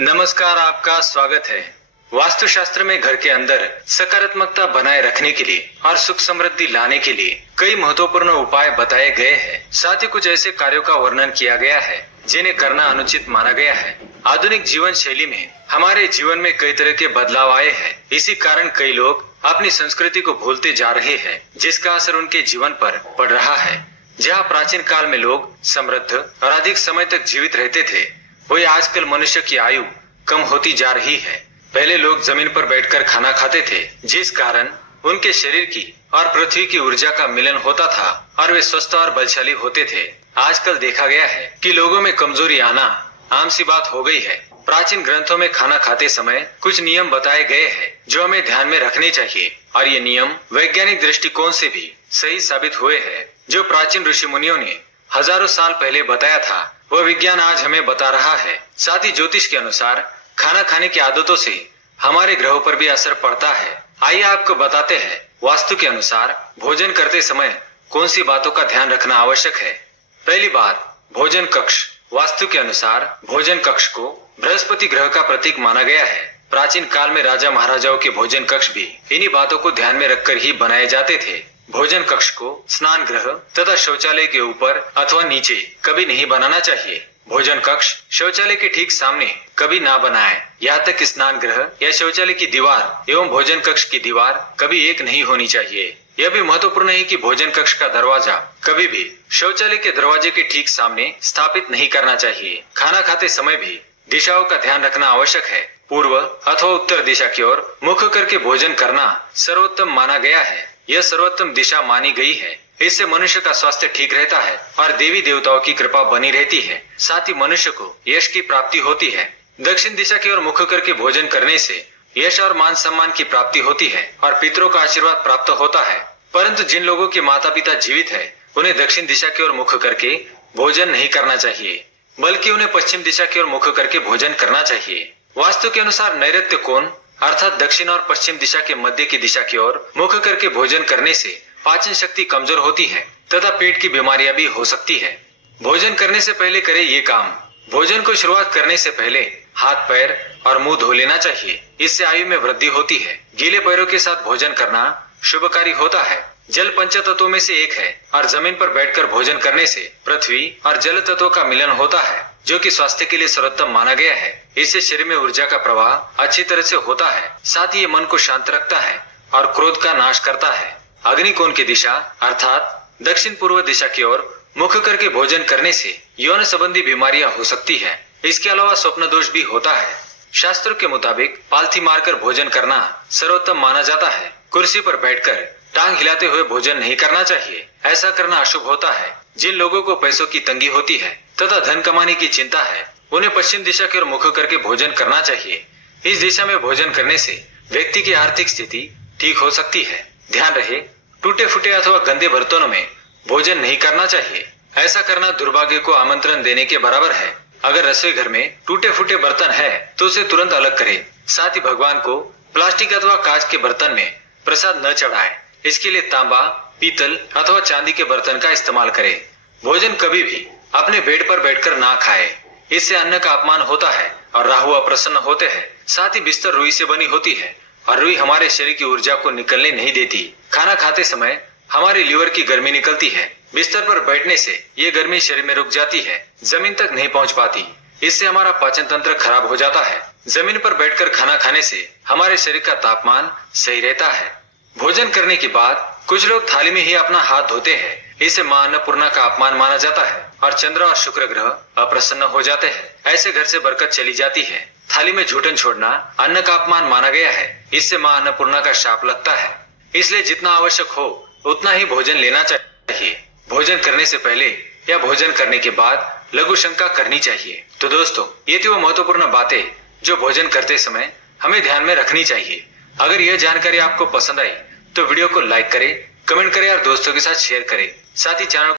नमस्कार, आपका स्वागत है। वास्तुशास्त्र में घर के अंदर सकारात्मकता बनाए रखने के लिए और सुख समृद्धि लाने के लिए कई महत्वपूर्ण उपाय बताए गए हैं। साथ ही कुछ ऐसे कार्यों का वर्णन किया गया है जिन्हें करना अनुचित माना गया है। आधुनिक जीवन शैली में हमारे जीवन में कई तरह के बदलाव आए हैं। इसी कारण कई लोग अपनी संस्कृति को भूलते जा रहे हैं, जिसका असर उनके जीवन पर पड़ रहा है। जहाँ प्राचीन काल में लोग समृद्ध और अधिक समय तक जीवित रहते थे, वही आजकल मनुष्य की आयु कम होती जा रही है। पहले लोग जमीन पर बैठकर खाना खाते थे, जिस कारण उनके शरीर की और पृथ्वी की ऊर्जा का मिलन होता था और वे स्वस्थ और बलशाली होते थे। आजकल देखा गया है कि लोगों में कमजोरी आना आम सी बात हो गई है। प्राचीन ग्रंथों में खाना खाते समय कुछ नियम बताए गए हैं जो हमें ध्यान में रखने चाहिए, और ये नियम वैज्ञानिक दृष्टिकोण से भी सही साबित हुए हैं। जो प्राचीन ऋषि मुनियों ने हजारों साल पहले बताया था, वह विज्ञान आज हमें बता रहा है। साथ ही ज्योतिष के अनुसार खाना खाने की आदतों से हमारे ग्रहों पर भी असर पड़ता है। आइए आपको बताते हैं वास्तु के अनुसार भोजन करते समय कौन सी बातों का ध्यान रखना आवश्यक है। पहली बात, भोजन कक्ष। वास्तु के अनुसार भोजन कक्ष को बृहस्पति ग्रह का प्रतीक माना गया है। प्राचीन काल में राजा महाराजाओं के भोजन कक्ष भी इन्हीं बातों को ध्यान में रखकर ही बनाए जाते थे। भोजन कक्ष को स्नान गृह तथा शौचालय के ऊपर अथवा नीचे कभी नहीं बनाना चाहिए। भोजन कक्ष शौचालय के ठीक सामने कभी ना बनाएं। यहाँ तक स्नान गृह या शौचालय की दीवार एवं भोजन कक्ष की दीवार कभी एक नहीं होनी चाहिए। यह भी महत्वपूर्ण है कि भोजन कक्ष का दरवाजा कभी भी शौचालय के दरवाजे के ठीक सामने स्थापित नहीं करना चाहिए। खाना खाते समय भी दिशाओं का ध्यान रखना आवश्यक है। पूर्व अथवा उत्तर दिशा की ओर मुख करके भोजन करना सर्वोत्तम माना गया है। यह सर्वोत्तम दिशा मानी गई है। इससे मनुष्य का स्वास्थ्य ठीक रहता है और देवी देवताओं की कृपा बनी रहती है। साथ ही मनुष्य को यश की प्राप्ति होती है। दक्षिण दिशा की ओर मुख करके भोजन करने से यश और मान सम्मान की प्राप्ति होती है और पितरों का आशीर्वाद प्राप्त होता है। परंतु जिन लोगों के माता पिता जीवित है, उन्हें दक्षिण दिशा की ओर मुख करके भोजन नहीं करना चाहिए, बल्कि उन्हें पश्चिम दिशा की ओर मुख करके भोजन करना चाहिए। वास्तु के अनुसार नैऋत्य कोण अर्थात दक्षिण और पश्चिम दिशा के मध्य की दिशा की ओर मुख करके भोजन करने से पाचन शक्ति कमजोर होती है तथा पेट की बीमारियां भी हो सकती है। भोजन करने से पहले करें ये काम। भोजन को शुरुआत करने से पहले हाथ पैर और मुंह धो लेना चाहिए। इससे आयु में वृद्धि होती है। गीले पैरों के साथ भोजन करना शुभकारी होता है। जल पंच तत्वों में से एक है और जमीन पर बैठकर भोजन करने से पृथ्वी और जल तत्वों का मिलन होता है, जो कि स्वास्थ्य के लिए सर्वोत्तम माना गया है। इससे शरीर में ऊर्जा का प्रवाह अच्छी तरह से होता है। साथ ही ये मन को शांत रखता है और क्रोध का नाश करता है। अग्निकोण की दिशा अर्थात दक्षिण पूर्व दिशा की ओर मुख करके भोजन करने से यौन संबंधी बीमारियां हो सकती है। इसके अलावा स्वप्न दोष भी होता है। शास्त्रों के मुताबिक पालथी मारकर भोजन करना सर्वोत्तम माना जाता है। कुर्सी पर बैठकर टांग हिलाते हुए भोजन नहीं करना चाहिए। ऐसा करना अशुभ होता है। जिन लोगों को पैसों की तंगी होती है तथा धन कमाने की चिंता है, उन्हें पश्चिम दिशा की ओर मुख करके भोजन करना चाहिए। इस दिशा में भोजन करने से व्यक्ति की आर्थिक स्थिति ठीक हो सकती है। ध्यान रहे, टूटे फूटे अथवा गंदे बर्तनों में भोजन नहीं करना चाहिए। ऐसा करना दुर्भाग्य को आमंत्रण देने के बराबर है। अगर रसोई घर में टूटे फूटे बर्तन है तो उसे तुरंत अलग करें। साथ ही भगवान को प्लास्टिक अथवा कांच के बर्तन में प्रसाद न चढ़ाएं। इसके लिए तांबा, पीतल अथवा चांदी के बर्तन का इस्तेमाल करें। भोजन कभी भी अपने बेड पर बैठकर ना खाएं। इससे अन्न का अपमान होता है और राहु अप्रसन्न होते हैं। साथ ही बिस्तर रुई से बनी होती है और रुई हमारे शरीर की ऊर्जा को निकलने नहीं देती। खाना खाते समय हमारे लीवर की गर्मी निकलती है। बिस्तर पर बैठने से ये गर्मी शरीर में रुक जाती है, जमीन तक नहीं पहुंच पाती। इससे हमारा पाचन तंत्र खराब हो जाता है। जमीन पर बैठकर खाना खाने से हमारे शरीर का तापमान सही रहता है। भोजन करने के बाद कुछ लोग थाली में ही अपना हाथ धोते हैं। इसे मां अन्नपूर्णा का अपमान माना जाता है और चंद्र और शुक्र ग्रह अप्रसन्न हो जाते हैं। ऐसे घर से बरकत चली जाती है। थाली में झूठन छोड़ना अन्न का अपमान माना गया है। इससे मां अन्नपूर्णा का शाप लगता है। इसलिए जितना आवश्यक हो उतना ही भोजन लेना चाहिए। भोजन करने से पहले या भोजन करने के बाद लघु शंका करनी चाहिए। तो दोस्तों, ये थी वो महत्वपूर्ण बातें जो भोजन करते समय हमें ध्यान में रखनी चाहिए। अगर यह जानकारी आपको पसंद आई तो वीडियो को लाइक करें, कमेंट करें और दोस्तों के साथ शेयर करें। साथ ही चैनल